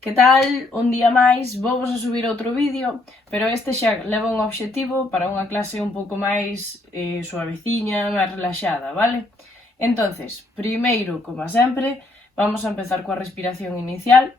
Que tal? Un día máis vou-vos a subir outro vídeo, pero este xa leva un obxectivo para unha clase un pouco máis suaveciña, máis relaxada, vale? Entonces, primeiro, como sempre, vamos a empezar coa respiración inicial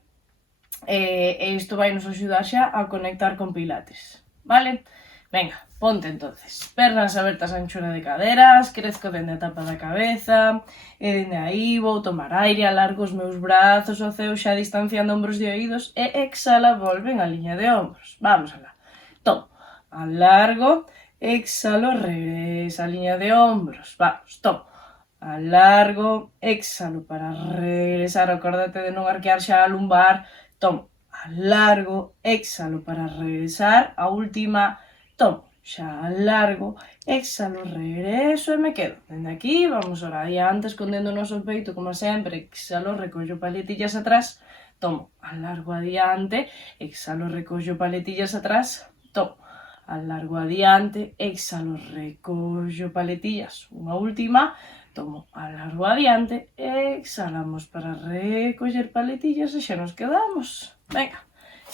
e isto vai nos axudar xa a conectar con Pilates, vale? Venga, ponte entonces. Pernas abertas a anchura de caderas, crezco dende a tapa da cabeza, e dende aí vou tomar aire, alargo os meus brazos ao ceo xa distanciando ombros de oídos e exhala, volven a liña de ombros. Vamos alá. Tomo, alargo, exhalo, regresa a liña de hombros. Vamos, tomo, alargo, exhalo para regresar. Acórdate de non arquear xa a lumbar. Tomo, alargo, exhalo para regresar. A última, tomo, xa alargo, exhalo, regreso e me quedo. Dende aquí, vamos ora adiante, escondendo o noso peito, como sempre. Exhalo, recollo paletillas atrás. Tomo, alargo adiante, exhalo, recollo paletillas atrás. Tomo, alargo adiante, exhalo, recollo paletillas. Unha última, tomo, alargo adiante, exhalamos para recoller paletillas e xa nos quedamos. Venga,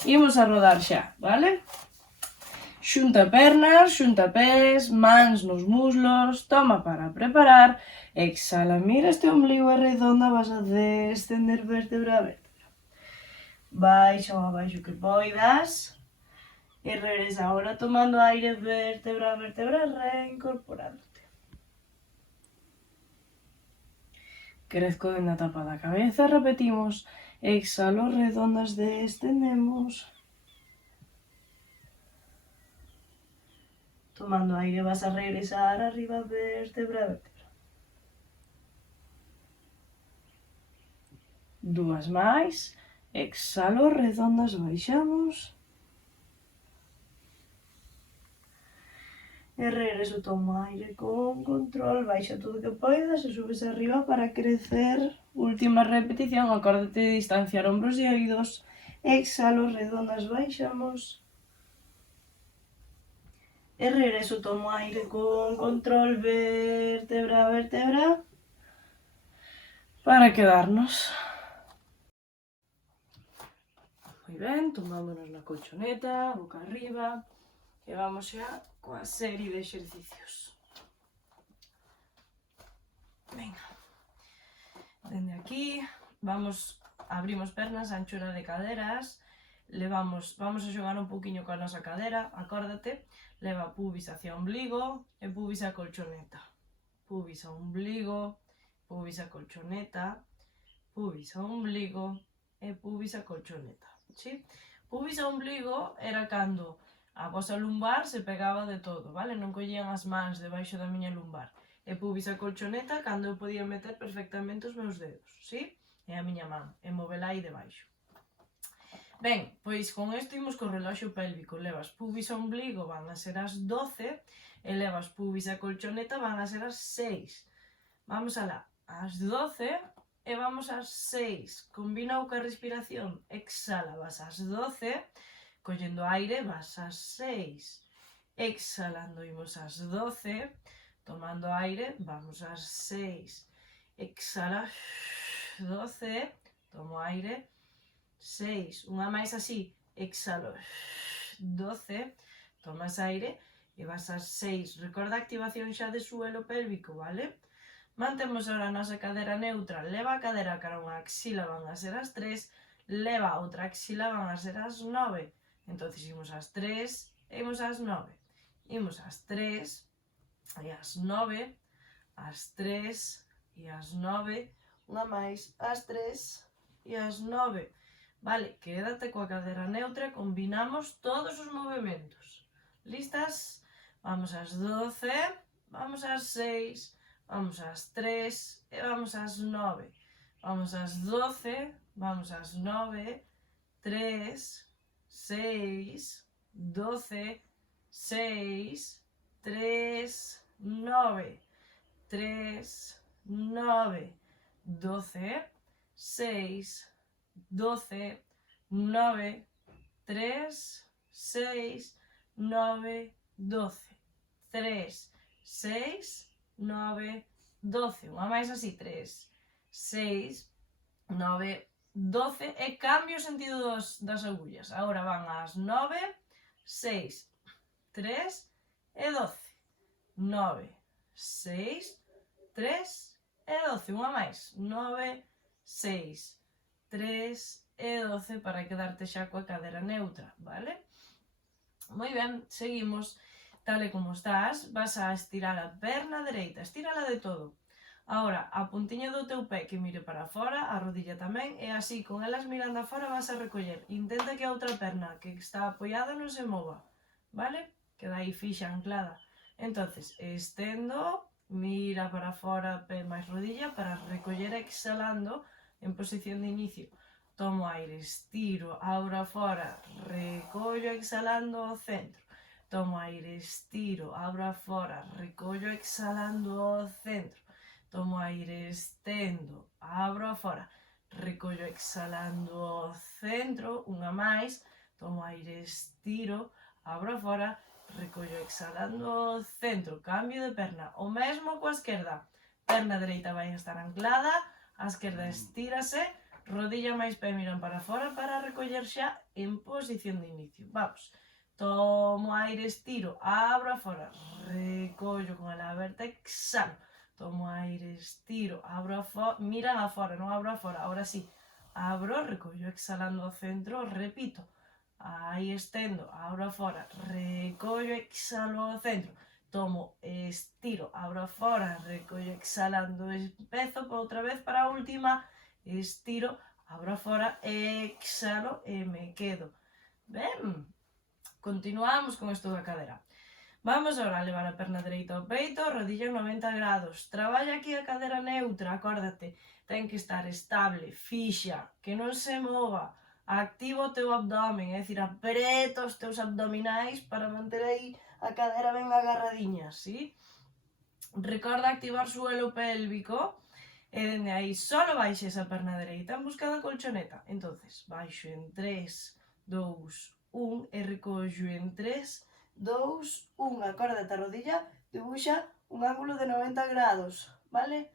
imos a rodar xa, vale? Xunta pernas, xunta pés, mans nos muslos, toma para preparar, exhala, mira este ombligo e redonda, vas a descender vértebra a vértebra. Baixa o abaixo que poidas. E regresa ahora tomando aire vértebra a vértebra, reincorporándote. Crezco dende a tapa da cabeza, repetimos. Exhalo, redondas, descendemos. Tomando aire vas a regresar arriba, vértebra a vértebra. Dúas máis. Exhalo, redondas, baixamos. E regreso, tomo aire con control, baixa todo o que poidas e subes arriba para crecer. Última repetición, acórdate de distanciar ombros e oídos. Exhalo, redondas, baixamos. E regreso, tomo aire con control, vértebra a vértebra, para quedarnos. Moi ben, tomámonos na colchoneta, boca arriba, e vamos xa coa serie de exercicios. Venga. Dende aquí, abrimos pernas, anchura de caderas, vamos a xogar un poquinho coa nosa cadera, acórdate, leva pubis hacia ombligo e pubis a colchoneta. Pubis a ombligo, pubis a colchoneta, pubis a ombligo e pubis a colchoneta. Sí? Pubis a ombligo era cando a vosa lumbar se pegaba de todo, vale? Non collían as mans debaixo da miña lumbar. E pubis a colchoneta cando eu podía meter perfectamente os meus dedos, sí? E a miña man, e movela aí debaixo. Ben, pois con isto imos co reloxo pélvico. Levas pubis a ombligo, van a ser as 12, e levas pubis a colchoneta, van a ser as 6. Vamos alá, as 12 e vamos ás 6. Combina coa respiración. Exhala, vas ás 12, collendo aire, vas ás 6. Exhalando, imos ás 12, tomando aire, vamos ás 6. Exhala, 12, tomo aire, 6. Unha máis así, exhalo, 12, tomas aire e vas ás 6. Recorda a activación xa de suelo pélvico, vale? Mantemos ahora a nosa cadera neutra, leva a cadera cara a unha axila, van a ser as 3, leva a outra axila, van a ser as 9. Entonces imos ás 3 e imos ás 9. Imos ás 3 e ás 9, ás 3 e ás 9, unha máis, ás 3 e ás 9. Vale, quédate coa cadera neutra, combinamos todos os movimentos. Listas? Vamos ás 12, vamos ás 6, vamos ás 3 e vamos ás 9. Vamos ás 12, vamos ás 9, 3, 6, 12, 6, 3, 9, 3, 9, 12, 6, 12, 9, 3, 6, 9, 12, 3, 6, 9, 12. Unha máis así, 3, 6, 9, 12 e cambio o sentido das agullas. Agora van as 9, 6, 3 e 12. 9, 6, 3 e 12. Unha máis. 9, 6, 3 e 12 para quedarte xa coa cadera neutra, vale? Moi ben, seguimos. Tal e como estás, vas a estirar a perna dereita, estírala de todo. Agora, a puntiña do teu pé que mire para fora, a rodilla tamén, e así, con elas mirando afora, vas a recoller. Intenta que a outra perna que está apoiada non se mova, vale? Queda aí fixa, anclada. Entonces, estendo, mira para fora, pé máis rodilla, para recoller exhalando en posición de inicio. Tomo aire, estiro, abro fora, recollo exhalando ao centro. Tomo aire, estiro, abro fora, recollo exhalando ao centro. Tomo aire, estendo, abro fora, recollo exhalando ao centro. Unha máis. Tomo aire, estiro, abro fora, recollo exhalando ao centro. Cambio de perna. O mesmo coa esquerda. Perna dereita vai estar anclada, a esquerda estírase, rodilla máis pé miran para fora para recoller xa en posición de inicio. Vamos. Tomo aire, estiro, abro afora, recollo con a aberta, exhalo. Tomo aire, estiro, abro afora, miran afora, non abro afora, ahora sí. Abro, recollo exhalando ao centro, repito. Aí estendo, abro afora, recollo, exhalo ao centro. Tomo, estiro, abro afora, recollo exhalando, empezo outra vez para a última, estiro, abro afora, exhalo e me quedo. Ben, continuamos con isto da cadera. Vamos agora a levar a perna dereita ao peito, rodilla en 90 grados. Traballa aquí a cadera neutra, acórdate. Ten que estar estable, fixa, que non se mova. Activa o teu abdomen, é dicir, apreta os teus abdominais para manter aí a cadera ben agarradiña, ¿sí? Recorda activar suelo pélvico e dende aí solo baixe esa perna dereita en busca da colchoneta. Entonces, baixo en 3, 2, 1 e recollo en 3, 2, 1. Acórdate, a rodilla dibuxa un ángulo de 90 grados, vale?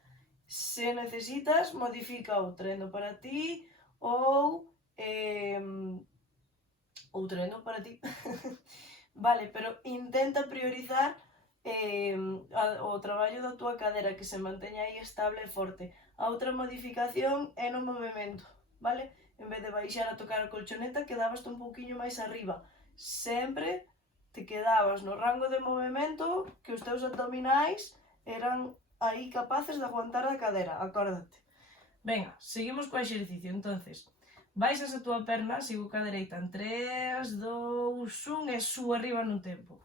Se necesitas, modifica o treno para ti ou treno para ti. Vale, pero intenta priorizar o traballo da túa cadera, que se manteña aí estable e forte. A outra modificación é no movimento, vale? En vez de baixar a tocar a colchoneta, quedabas un pouquiño máis arriba. Sempre te quedabas no rango de movimento que os teus abdominais eran aí capaces de aguantar a cadera, acórdate. Venga, seguimos co exercicio, entonces. Baixas a túa perna, sigo ca dereita en 3, 2, 1 e subo arriba nun tempo.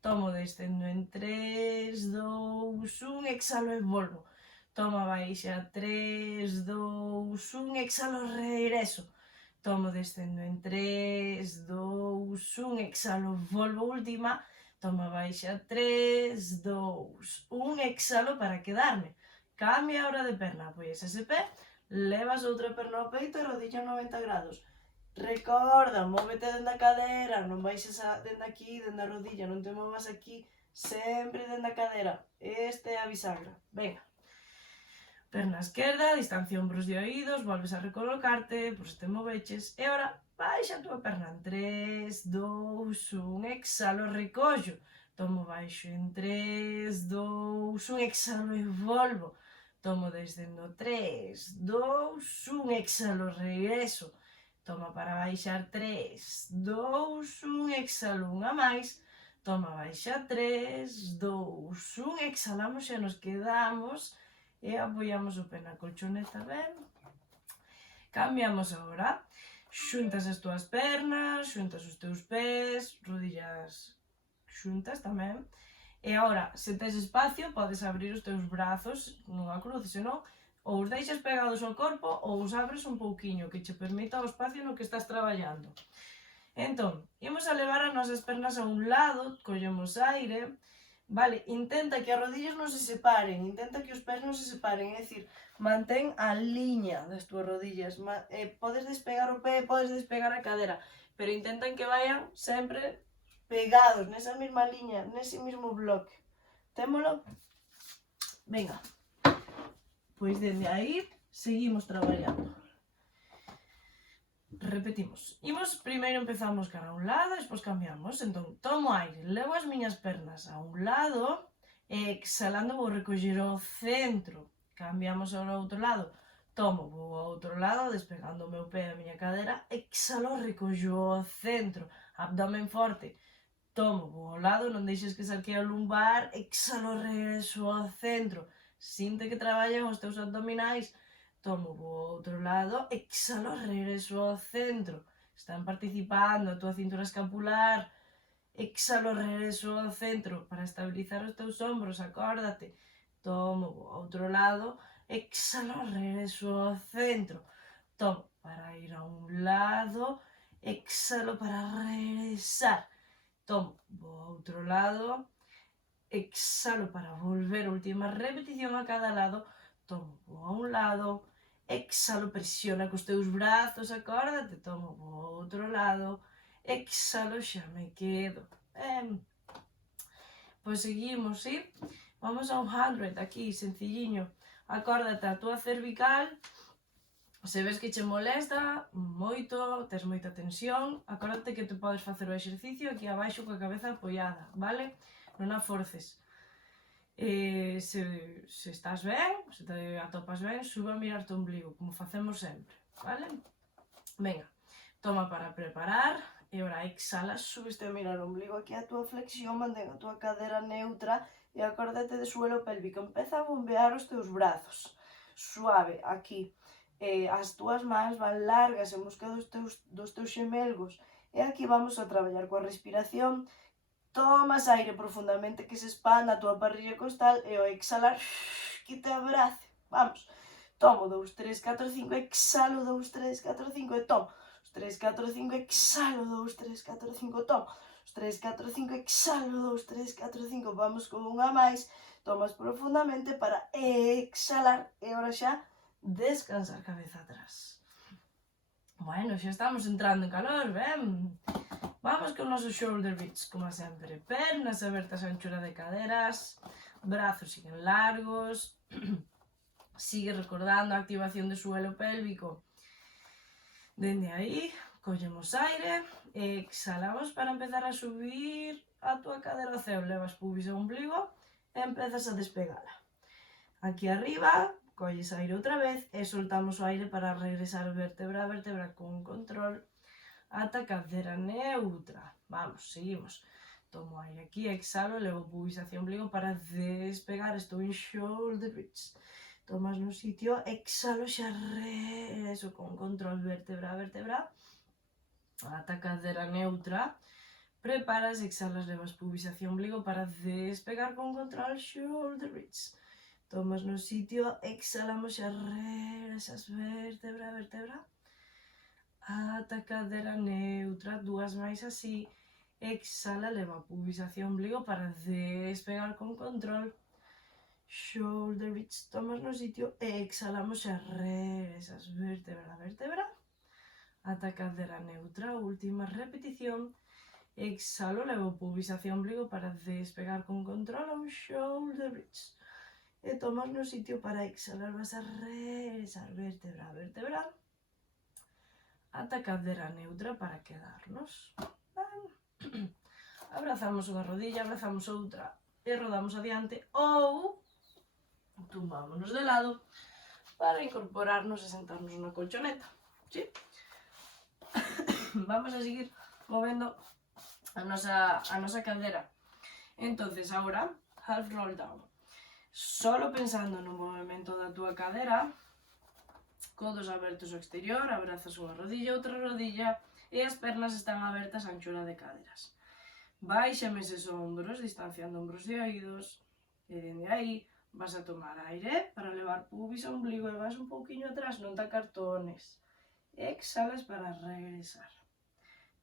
Tomo, descendo en 3, 2, 1, exhalo e volvo. Toma, baixa, 3, 2, 1, exhalo, regreso. Tomo, descendo en 3, 2, 1, exhalo, volvo, última. Toma, baixa, 3, 2, 1, exhalo para quedarme. Cambia ahora de perna, apoias ese pé, levas outra perna ao peito e rodilla 90 grados. Recorda, móvete dende a cadera, non baixes dende aquí, dende a rodilla, non te movas aquí, sempre dende a cadera. Esta é a bisagra. Venga. Perna esquerda, distancia ombros de oídos, volves a recolocarte, por se te moveches. E agora, baixa a túa perna en 3, 2, 1, exhalo, recollo. Tomo, baixo en 3, 2, 1, exhalo e volvo. Tomo, descendo 3, 2, 1, exhalo, regreso. Toma para baixar 3, 2, 1, exhalo, unha máis. Toma, baixa 3, 2, 1, exhalamos e nos quedamos e apoiamos o pé na colchoneta, ben? Cambiamos agora. Xuntas as túas pernas, xuntas os teus pés, rodillas xuntas tamén. E agora, se tes espacio, podes abrir os teus brazos nunha cruz, senón, ou os deixas pegados ao corpo ou os abres un pouquiño, que che permita o espacio no que estás traballando. Entón, imos a levar as nosas pernas a un lado, collemos aire, vale, intenta que as rodillas non se separen, intenta que os pés non se separen, é dicir, mantén a liña das túas rodillas, podes despegar o pé, podes despegar a cadera, pero intentan que vayan sempre pegados nesa mesma liña, nese mesmo bloque. Témolo? Venga. Pois dende aí seguimos traballando. repetimos. Imos, primeiro empezamos cara a un lado, despois cambiamos. Entón, tomo aire, levo as miñas pernas a un lado, e exhalando vou recoller o centro. Cambiamos ao outro lado, tomo, vou ao outro lado, despegando o meu pé da miña cadera, exhalo, recollo o centro, abdomen forte. Tomo, vou ao lado, non deixes que se arquee o lumbar, exhalo, regreso ao centro. Sinte que traballan os teus abdominais. Tomo, vou ao outro lado, exhalo, regreso ao centro. Están participando a tua cintura escapular. Exhalo, regreso ao centro para estabilizar os teus ombros, acórdate. Tomo, vou ao outro lado, exhalo, regreso ao centro. Tomo para ir a un lado, exhalo para regresar. Tomo, vou ao outro lado, exhalo para volver, última repetición a cada lado. Tomo, vou a un lado, exhalo, presiona cos teus brazos, acórdate, tomo, vou ao outro lado, exhalo, xa me quedo. Pois seguimos, sí? Vamos a un 100, aquí, sencilliño. Acórdate, a tua cervical, se ves que che molesta moito, tes moita tensión, acórdate que te podes facer o exercicio aquí abaixo coa cabeza apoiada, vale? Non a forces. Se estás ben, se te atopas ben, sube a mirar o ombligo, como facemos sempre, vale? Venga, toma para preparar, e ora exhala, subiste a mirar o ombligo, aquí a túa flexión, mantén a túa cadera neutra, e acórdate de suelo pélvico, empeza a bombear os teus brazos, suave, aquí, as túas mans van largas en busca dos teus xemelgos, e aquí vamos a traballar coa respiración. Tomas aire profundamente, que se expanda a túa parrilla costal, e ao exhalar, que te abrace. Vamos. Tomo, 2, 3, 4, 5, exhalo, 2, 3, 4, 5, e tomo. 3, 4, 5, exhalo, 2, 3, 4, 5, tomo. 3, 4, 5, exhalo, 2, 3, 4, 5, vamos con unha máis. Tomas profundamente para exhalar, e ahora xa, descansar cabeza atrás. Bueno, xa estamos entrando en calor, ben? Vamos con nosos shoulder beats, como sempre. Pernas abertas a anchura de caderas, brazos siguen largos. Sigue recordando a activación do suelo pélvico. Dende aí, collemos aire, exhalamos para empezar a subir a túa cadera ao ceo. Levas pubis ao ombligo e empezas a despegala. Aquí arriba, colles aire outra vez e soltamos o aire para regresar vértebra a vértebra con control ata cadera neutra. Vamos, seguimos. Tomo aire aquí, exhalo, levo pubis hacia o ombligo para despegar. Estou en shoulder beats. Tomas no sitio, exhalo, xa regreso con control vértebra a vértebra ata cadera neutra. Preparas, exhalas, levas pubis hacia o ombligo para despegar con control shoulder beats. Tomas no sitio, exhalamos, xa regresas vértebra a vértebra ata cadera neutra, dúas máis así, exhala, leva pubis hacia o ombligo para despegar con control, shoulder beats, tomas no sitio, exhalamos e regresas vértebra a vértebra, ata cadera neutra, última repetición, exhalo, levo pubis hacia o ombligo para despegar con control, un shoulder beats, e tomas no sitio para exhalar, vas a regresar vértebra a vértebra, ata cadera neutra para quedarnos. Abrazamos unha rodilla, abrazamos outra e rodamos adiante ou tumbámonos de lado para incorporarnos e sentarnos na colchoneta. ¿Sí? Vamos a seguir movendo a nosa cadera. Entonces, agora, half roll down. Solo pensando no movimento da túa cadera, codos abertos ao exterior, abrazas unha rodilla, outra rodilla e as pernas están abertas a anchura de caderas. Baixa eses ombros, distanciando ombros e oídos, e dende aí vas a tomar aire para levar pubis ao ombligo e vas un pouquiño atrás, non te acartones. Exhalas para regresar.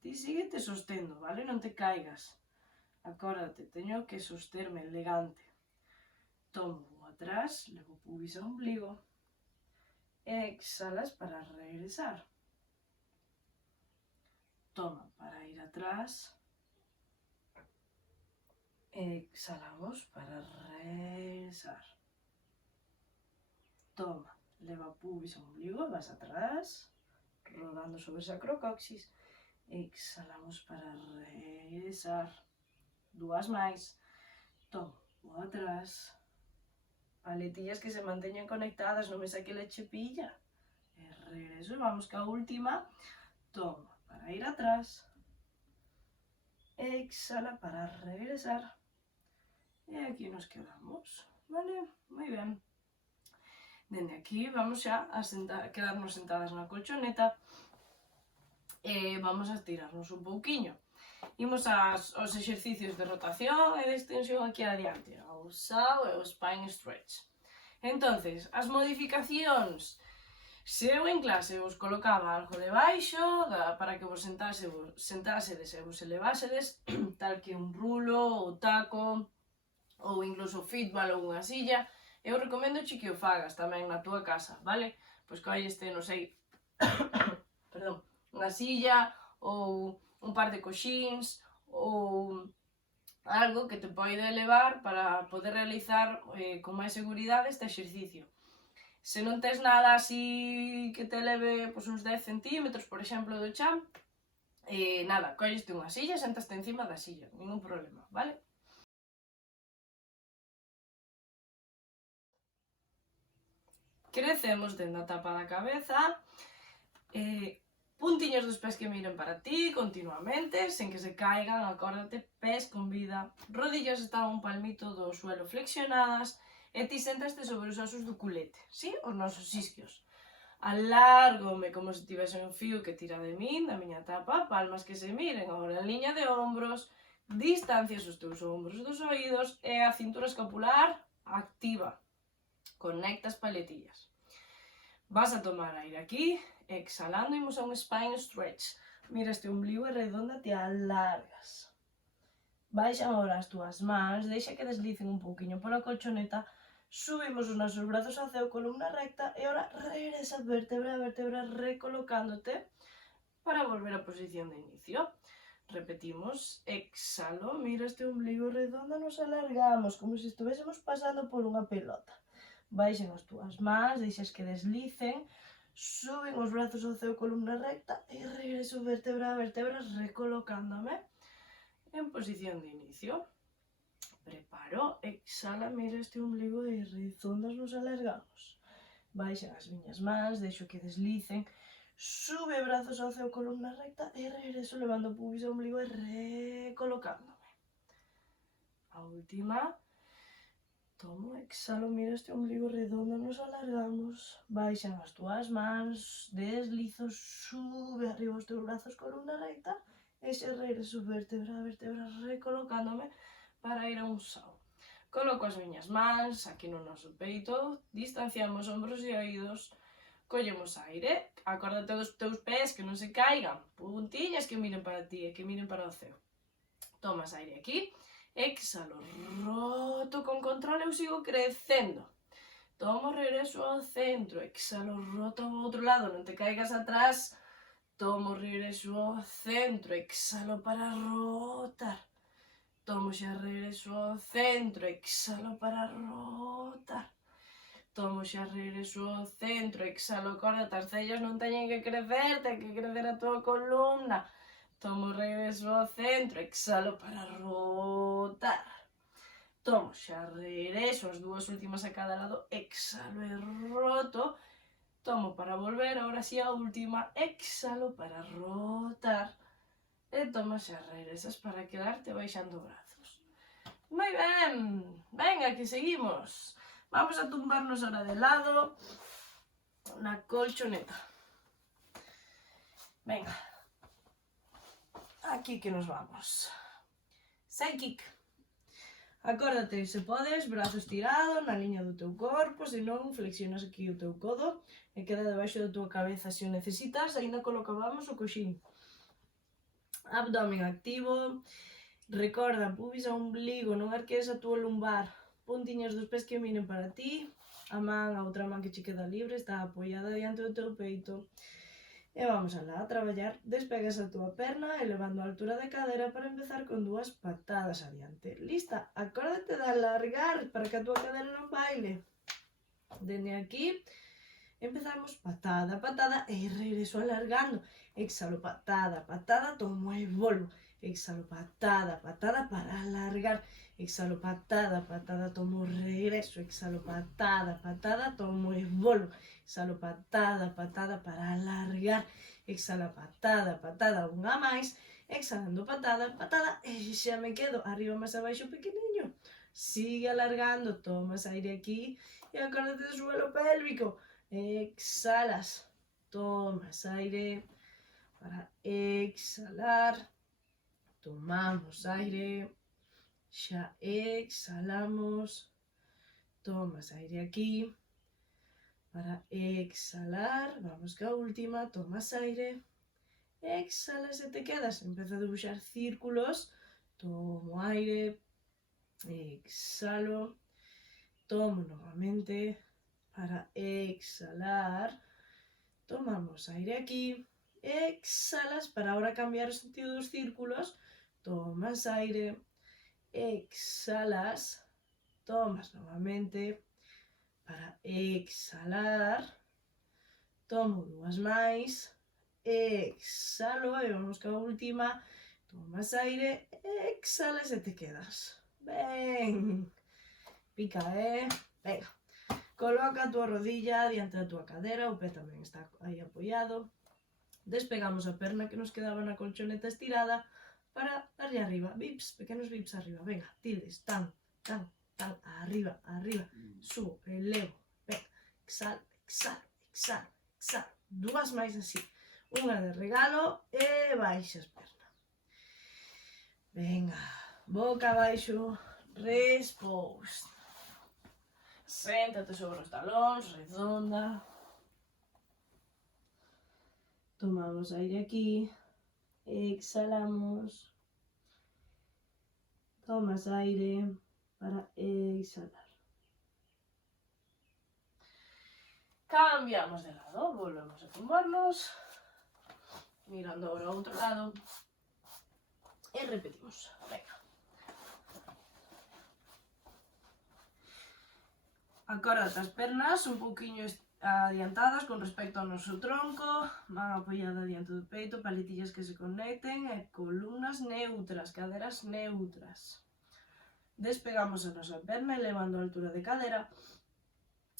Ti síguete sostendo, vale? Non te caigas. Acórdate, teño que sosterme elegante. Tomo atrás, levo pubis ao ombligo. Exhalas para regresar. Toma para ir atrás. Exhalamos para regresar. Toma, leva pubis ao ombligo, vas atrás. rodando sobre sacrocoxis. Exhalamos para regresar. Dúas máis. Tomo atrás. Paletillas que se manteñen conectadas, non me saque leche pilla. E regreso, vamos ca última. Tomo para ir atrás. Exhala para regresar. E aquí nos quedamos, vale? Moi ben. Dende aquí vamos xa a quedarnos sentadas na colchoneta e vamos a estirarnos un pouquiño. Imos aos exercicios de rotación e de extensión aquí adiante, ao SAO e ao Spine Stretch. Entonces, as modificacións. Se eu en clase vos colocaba algo debaixo para que vos sentásedes e vos elevásedes, tal que un rulo, ou taco, ou incluso fitball ou unha silla, eu recomendo que o fagas tamén na túa casa, vale? Pois que este, non sei, perdón, unha silla ou un par de coxíns ou algo que te poida elevar para poder realizar con máis seguridade este exercicio. Se non tes nada así que te eleve pues, uns 10 centímetros, por exemplo, do chan, nada, colleste unha silla, sentaste encima da silla, ningún problema, vale? Crecemos dende a tapa da cabeza, puntiños dos pés que miren para ti continuamente, sen que se caigan, acórdate, pés con vida, rodillas están un palmito do suelo flexionadas e ti sentaste sobre os osos do culete, sí? Os nosos isquios. Alárgome como se tivese un fío que tira de min, da miña tapa, palmas que se miren agora en liña de ombros, distancias os teus ombros dos oídos e a cintura escapular activa. Conecta as paletillas. Vas a tomar aire aquí, exhalando, imos a un spine stretch. Mira este ombligo e redonda, te alargas. Baixan agora as túas mans, deixa que deslicen un pouquiño pola colchoneta, subimos os nosos brazos ao ceo, columna recta, e agora regresa vértebra a vértebra recolocándote para volver á posición de inicio. Repetimos, exhalo, mira este ombligo redondo, nos alargamos, como se estuvésemos pasando por unha pelota. Baixen as túas mans, deixas que deslicen, suben os brazos ao ceo, columna recta, e regreso vértebra a vértebra recolocándome en posición de inicio. Preparo, exhala, mira este ombligo e redondas nos alargamos. Baixen as miñas mans, deixo que deslicen, sube brazos ao ceo, columna recta e regreso levando pubis ao ombligo e recolocándome. A última. Tomo, exhalo, mira este ombligo redondo, nos alargamos. Baixan as túas mans, deslizo, sube arriba os teus brazos, columna recta e xe regreso vértebra a vértebra recolocándome para ir a un SAO. Coloco as miñas mans aquí no noso peito, distanciamos ombros e oídos, collemos aire, acórdate dos teus pés que non se caigan, puntiñas que miren para ti e que miren para o ceo. Tomas aire aquí, exhalo, roto con control, eu sigo crecendo. Tomo, regreso ao centro, exhalo, roto ao outro lado, non te caigas atrás. Tomo, regreso ao centro, exhalo para rotar. Tomo, xa regreso ao centro, exhalo para rotar. Tomo, xa regreso ao centro, exhalo, acórdate, as cellas non teñen que crecer, ten que crecer a tua columna. Tomo, regreso ao centro, exhalo para rotar. Tomo, xa regreso, as dúas últimas a cada lado, exhalo e roto. Tomo para volver, ahora sí a última, exhalo para rotar. E tomo, xa regresas para quedarte baixando brazos. Moi ben, venga que seguimos. Vamos a tumbarnos ahora de lado na colchoneta. Venga. Aquí que nos vamos. Side kick. Acórdate, se podes, brazo estirado na liña do teu corpo, se non, flexionas aquí o teu codo e queda debaixo da tua cabeza se o necesitas, aínda colocábamos o coxín. Abdomen activo, recorda, pubis ao ombligo, non arquees a tua lumbar, puntiñas dos pés que miren para ti, a outra man que che queda libre, está apoiada diante do teu peito. E vamos alá a traballar, despegas a túa perna elevando a altura da cadera para empezar con dúas patadas adiante. Lista, acórdate de alargar para que a túa cadera non baile. Dende aquí, Empezamos patada, patada e regreso alargando. Exhalo, patada, patada, tomo el volvo. Exhalo, patada, patada para alargar. Exhalo, patada, patada, tomo regreso. Exhalo, patada, patada, tomo el volvo. Exhalo, patada, patada para alargar. Exhala, patada, patada, unha máis. Exhalando, patada, patada e xa me quedo arriba máis abaixo pequeniño. Sigue alargando, tomas aire aquí e acórdate do suelo pélvico. Exhalas, tomas aire para exhalar, tomamos aire, xa exhalamos, tomas aire aquí para exhalar, vamos ca última, tomas aire, exhalas e te quedas, empeza a dibuixar círculos, tomo aire, exhalo, tomo novamente para exhalar, tomamos aire aquí, exhalas para ahora cambiar o sentido dos círculos, tomas aire, exhalas, tomas novamente para exhalar, tomo dúas máis, exhalo e vamos ca última, tomas aire, exhalas e te quedas. Ben, pica, venga. Coloca a túa rodilla diante da túa cadera, o pé tamén está aí apoiado. Despegamos a perna que nos quedaba na colchoneta estirada para darlle arriba. Vips, pequenos vips arriba. Venga, tildes, tan, tan, tan, arriba, arriba. Subo, elevo, venga, exhalo, exhalo, exhalo, exhalo. Dúas máis así. Unha de regalo e baixas perna. Venga, boca abaixo, repose. Séntate sobre os talóns, redonda. Tomamos aire aquí. Exhalamos. Tomas aire para exhalar. Cambiamos de lado, volvemos a tumbarnos. Mirando ahora a outro lado. E repetimos. Venga. Acórdate as pernas un pouquiño adiantadas con respecto ao noso tronco, man apoiada diante do peito, paletillas que se conecten e columnas neutras, caderas neutras. Despegamos a nosa perna elevando a altura de cadera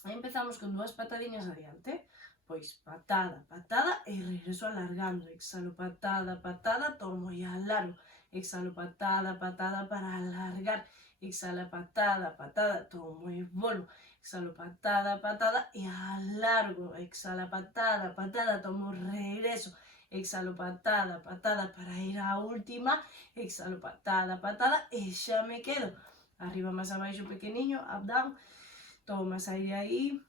e empezamos con dúas patadiñas adiante. Pois patada, patada e regreso alargando. Exhalo, patada, patada, tomo e alargo. Exhalo, patada, patada para alargar. Exhala, patada, patada, tomo e volvo. Exhalo, patada, patada e alargo. Exhala, patada, patada, tomo regreso. Exhalo, patada, patada para ir á última. Exhalo, patada, patada e xa me quedo. Arriba máis abaixo pequeniño, up, down. Tomas aire aí.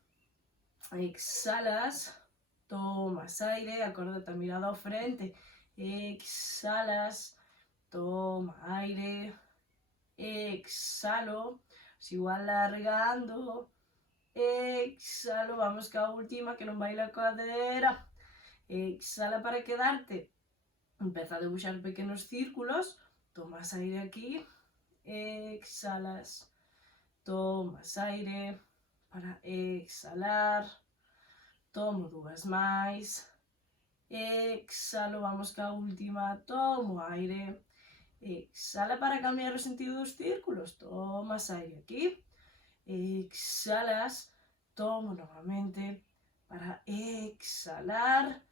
Exhalas. Tomas aire. Acórdate a mirada ao frente. Exhalas. Toma aire. Exhalo. Sigo alargando. Exhalo, vamos ca última que non baila a cadera. Exhala para quedarte. Empeza a debuxar pequenos círculos. Tomas aire aquí. Exhalas. Tomas aire para exhalar. Tomo dúas máis. Exhalo, vamos ca última. Tomo aire. Exhala para cambiar o sentido dos círculos. Tomas aire aquí. Exhalas, tomo novamente para exhalar,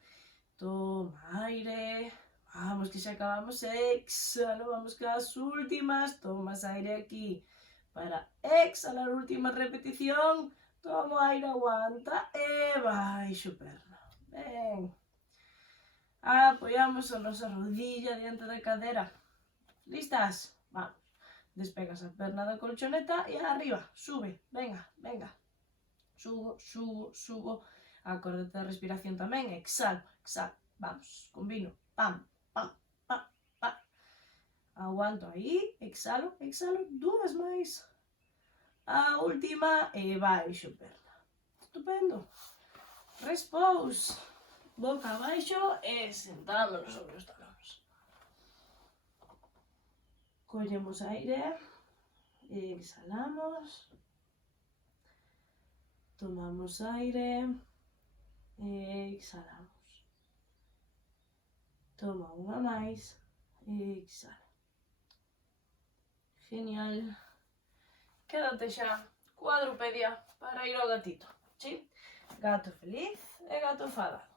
toma aire, vamos que xa acabamos, exhalo, vamos que as últimas, tomas aire aquí para exhalar, última repetición, tomo aire, aguanta e baixo perna. Ben, apoiamos a nosa rodilla diante da cadera, listas? Vamos. Despegas a perna da colchoneta e arriba, sube, venga, venga. Subo, subo, subo. Acórdate da respiración tamén, exhalo, exhalo. Vamos, combino, pam, pam, pam, pam. Aguanto aí, exhalo, exhalo, dúas máis. A última e baixo perna. Estupendo. Repose. Boca abaixo e sentámonos sobre os talóns. Collemos aire, exhalamos, tomamos aire, exhalamos. Toma unha máis, exhala. Genial. Quédate xa cuadrupedia para ir ao gatito, ¿sí? Gato feliz e gato enfadado.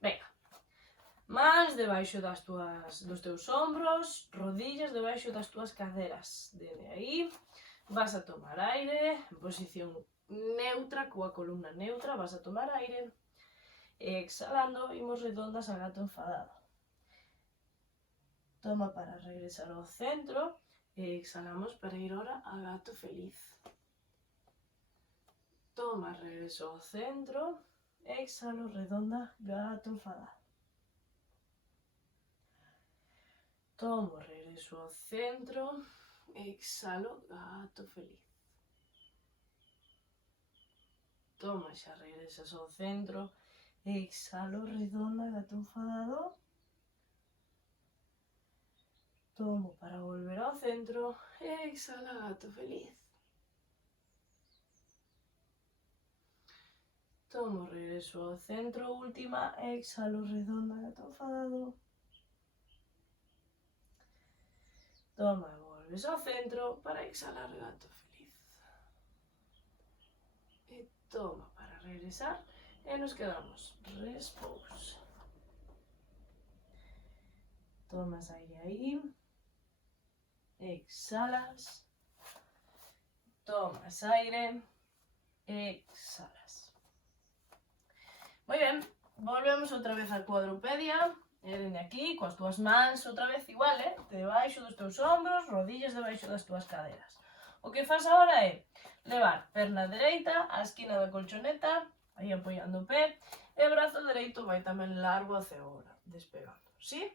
Venga, mans debaixo dos teus ombros, rodillas debaixo das tuas caderas. Dende aí vas a tomar aire en posición neutra, coa columna neutra, vas a tomar aire. Exhalando, imos redondas a gato enfadado. Toma para regresar ao centro. Exhalamos para ir ahora a gato feliz. Toma, regreso ao centro. Exhalo, redonda, gato enfadado. Tomo, regreso ao centro. Exhalo, gato feliz. Toma, xa regresas ao centro. Exhalo, redonda, gato enfadado. Tomo para volver ao centro. Exhala, gato feliz. Tomo, regreso ao centro, última. Exhalo, redonda, gato enfadado. Toma, volves ao centro para exhalar, gato feliz. E toma para regresar. E nos quedamos. Repose. Tomas aire aí. Exhalas. Tomas aire. Exhalas. Moi ben, volvemos outra vez a cuadrupedia. E dende aquí, coas túas mans, outra vez igual, debaixo dos teus ombros, rodillas debaixo das túas caderas. O que faz agora é levar perna dereita á esquina da colchoneta, aí apoiando o pé, e o brazo dereito vai tamén largo hacia agora, despegando, ¿sí?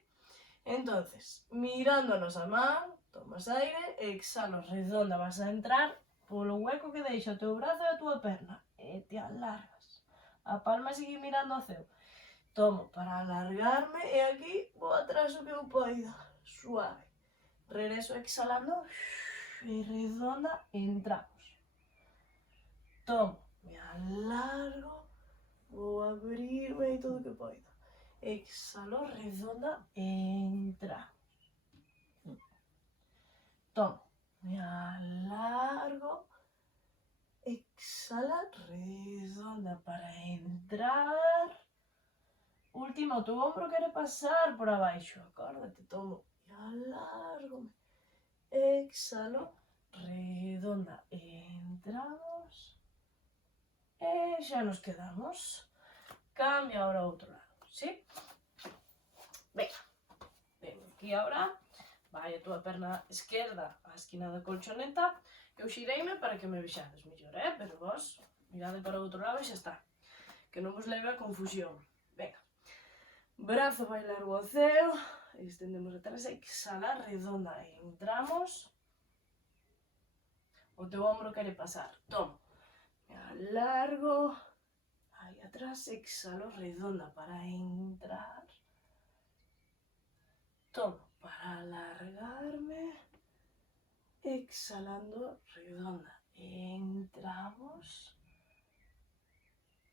Entonces, mirándonos a man, tomas aire, exhalo, redonda, vas a entrar polo hueco que deixa o teu brazo e a túa perna, e te alargas. A palma sigue mirando ao ceo. Tomo para alargarme e aquí vou atrás o que eu poida, suave. Regreso exhalando e redonda, entramos. Tomo, me alargo, vou abrirme e todo o que poida. Exhalo, redonda, entramos. Tomo, me alargo, exhala, redonda para entrar. Última, o teu ombro quere pasar por abaixo, acórdate, tomo e alargo-me. Exhalo, redonda, entramos. E xa nos quedamos. Cambia ahora ao outro lado, ¿sí? Venga, ven aquí ahora. Vai a túa perna esquerda á esquina da colchoneta. Eu xireime para que me vexades mellor, pero vos mirade para o outro lado e xa está. Que non vos leve a confusión. Venga. Brazo vai largo ao ceo, extendemos atrás, exhala, redonda, entramos. O teu ombro quere pasar, tomo, me alargo, aí atrás, exhalo, redonda para entrar. Tomo para alargarme, exhalando, redonda, entramos.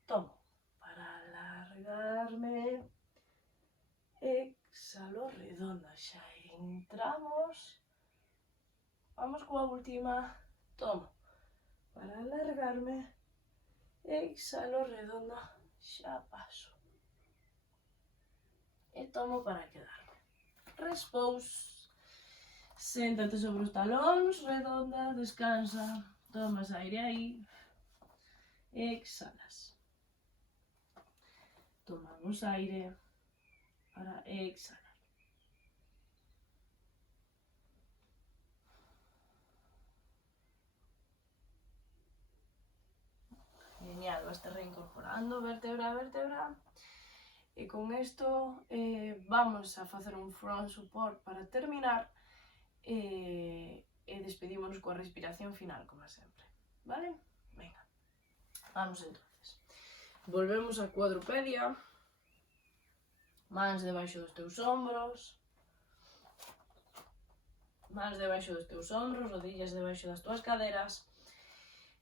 Tomo para alargarme. Exhalo, redonda, xa entramos. Vamos coa última. Tomo para alargarme. Exhalo, redonda, xa paso. E tomo para quedarme. Repose. Séntate sobre os talóns, redonda, descansa. Tomas aire aí. Exhalas. Tomamos aire para exhalar. Genial, vas reincorporando vértebra a vértebra. E con isto vamos a facer un front support para terminar e despedímonos coa respiración final, como sempre. Vale? Venga. Vamos entonces. Volvemos a cuadrupedia. Mans debaixo dos teus ombros. Mans debaixo dos teus ombros, rodillas debaixo das tuas caderas.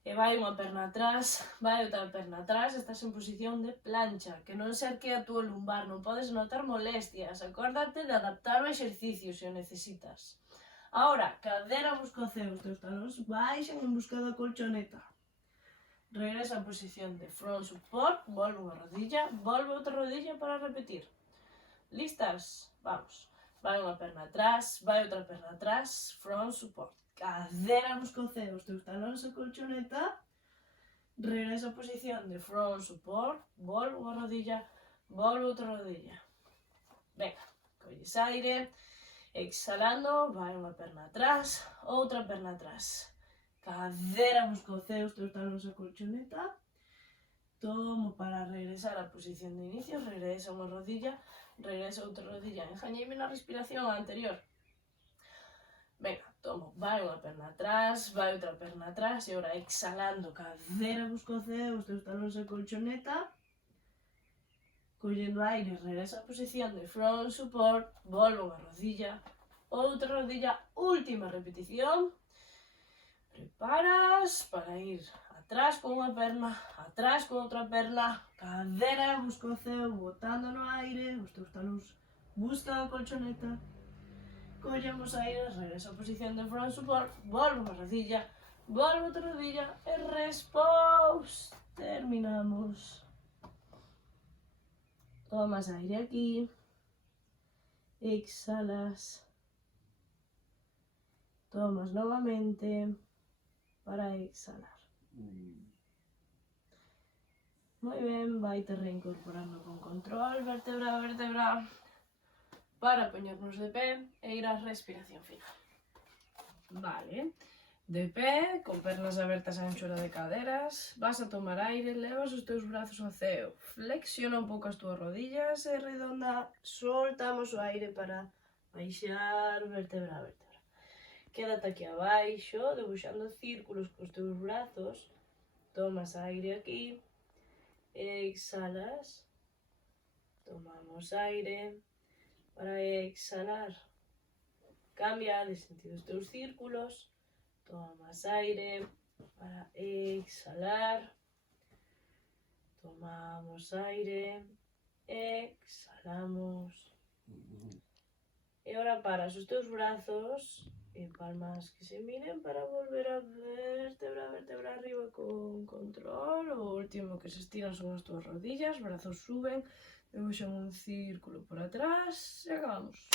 E vai unha perna atrás, vai outra perna atrás, estás en posición de plancha, que non se arquea a túa lumbar, non podes notar molestias, acórdate de adaptar o exercicio se o necesitas. Ahora, cadera busca o ceo, os teus talóns baixan en busca da colchoneta. Regresa a posición de front support, volve unha rodilla, volve outra rodilla para repetir. Listas? Vamos. Vai unha perna atrás, vai outra perna atrás, front support. Cadera busca o ceo, os teus talóns a colchoneta. Regresa a posición de front support, volve unha rodilla, volve outra rodilla. Venga, colles aire, exhalando, vai unha perna atrás, outra perna atrás. Cadera busca o ceo, os teus talóns a colchoneta. Tomo para regresar a posición de inicio, regresa unha rodilla, regresa outra rodilla. Engañeime na respiración anterior. Venga, tomo, vai unha perna atrás, vai outra perna atrás e agora exhalando, cadera busca o ceo, os teus talóns a colchoneta. Collendo aire, regresa a posición de front support, volve unha rodilla, outra rodilla, última repetición. Preparas para ir atrás con unha perna, atrás con outra perna, cadera busca o ceo, botando no aire, os teus talóns buscan a colchoneta. Collemos aire, regresa a posición de front support, volve unha rodilla, volve outra rodilla e repose. Terminamos. Tomas aire aquí, exhalas, tomas novamente para exhalar. Muy bien, vaite reincorporando con control, vértebra a vértebra, para poñernos de pé e ir á respiración final. Vale, de pé, con pernas abertas a anchura de caderas, vas a tomar aire, levas os teus brazos ao ceo, flexiona un pouco as túas rodillas e redonda, soltamos o aire para baixar vértebra a vértebra. Quédate aquí abaixo, debuxando círculos cos teus brazos, tomas aire aquí, exhalas, tomamos aire para exhalar. Cambia de sentido os teus círculos, tomas aire para exhalar, tomamos aire, exhalamos. E agora paras os teus brazos e palmas que se miren para volver a vértebra arriba con control. O último que se estiran son as túas rodillas, brazos suben, debuxan un círculo por atrás e acabamos.